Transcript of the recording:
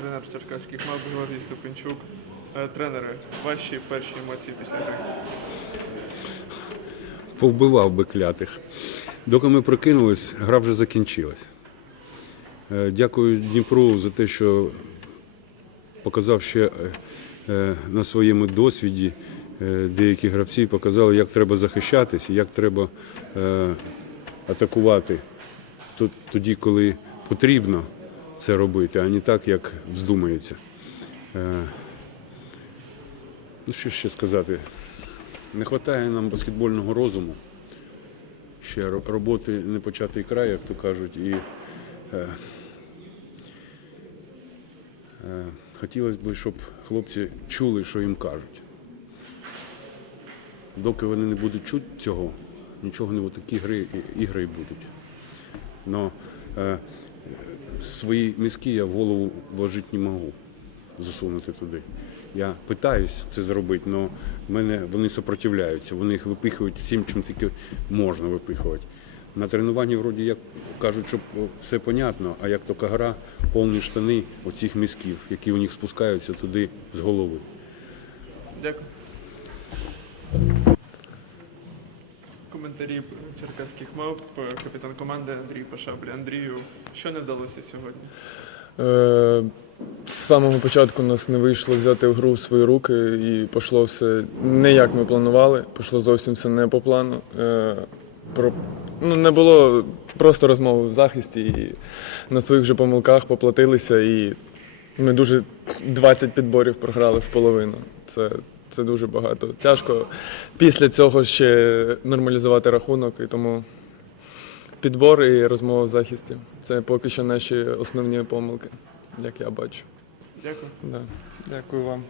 тренер черкаських мав Георгій Ступенчук. Е, Тренери, ваші перші емоції після гри. повбивав би клятих. Доки ми прокинулись, гра вже закінчилась. Е, Дякую Дніпру за те, що показав ще е, на своєму досвіді деякі гравці показали, як треба захищатись, як треба атакувати тоді, коли потрібно це робити, а не так, як вздумається. Е, Ну, що ще сказати? Не вистачає нам баскетбольного розуму. Ще роботи не початий край, як то кажуть, і е, е, хотілося б, щоб хлопці чули, що їм кажуть. Доки вони не будуть чути цього, нічого не буде, такі гри, ігри будуть. Но е, свої мізки я в голову вложити не можу засунути туди. Я питаюсь це зробити, але мене вони сопротивляються, вони їх випихують всім, чим тільки можна випихувати. На тренуванні вроді як кажуть, що все понятно, а як тільки гра, повні штани оцих мізків, які у них спускаються туди з голови. Дякую. Коментарі черкаських мав, капітан команди Андрій Пашаблі. Андрію, що не вдалося сьогодні? Е, З самого початку нас не вийшло взяти гру в свої руки і пішло все не як ми планували, пішло зовсім все не по плану. Е, Про, ну, не було просто розмови в захисті і на своїх же помилках поплатилися. І ми дуже 20 підборів програли в половину. Це, це дуже багато. Тяжко після цього ще нормалізувати рахунок, і тому підбор і розмова в захисті. Це поки що наші основні помилки, як я бачу. Дякую. Да. Дякую вам.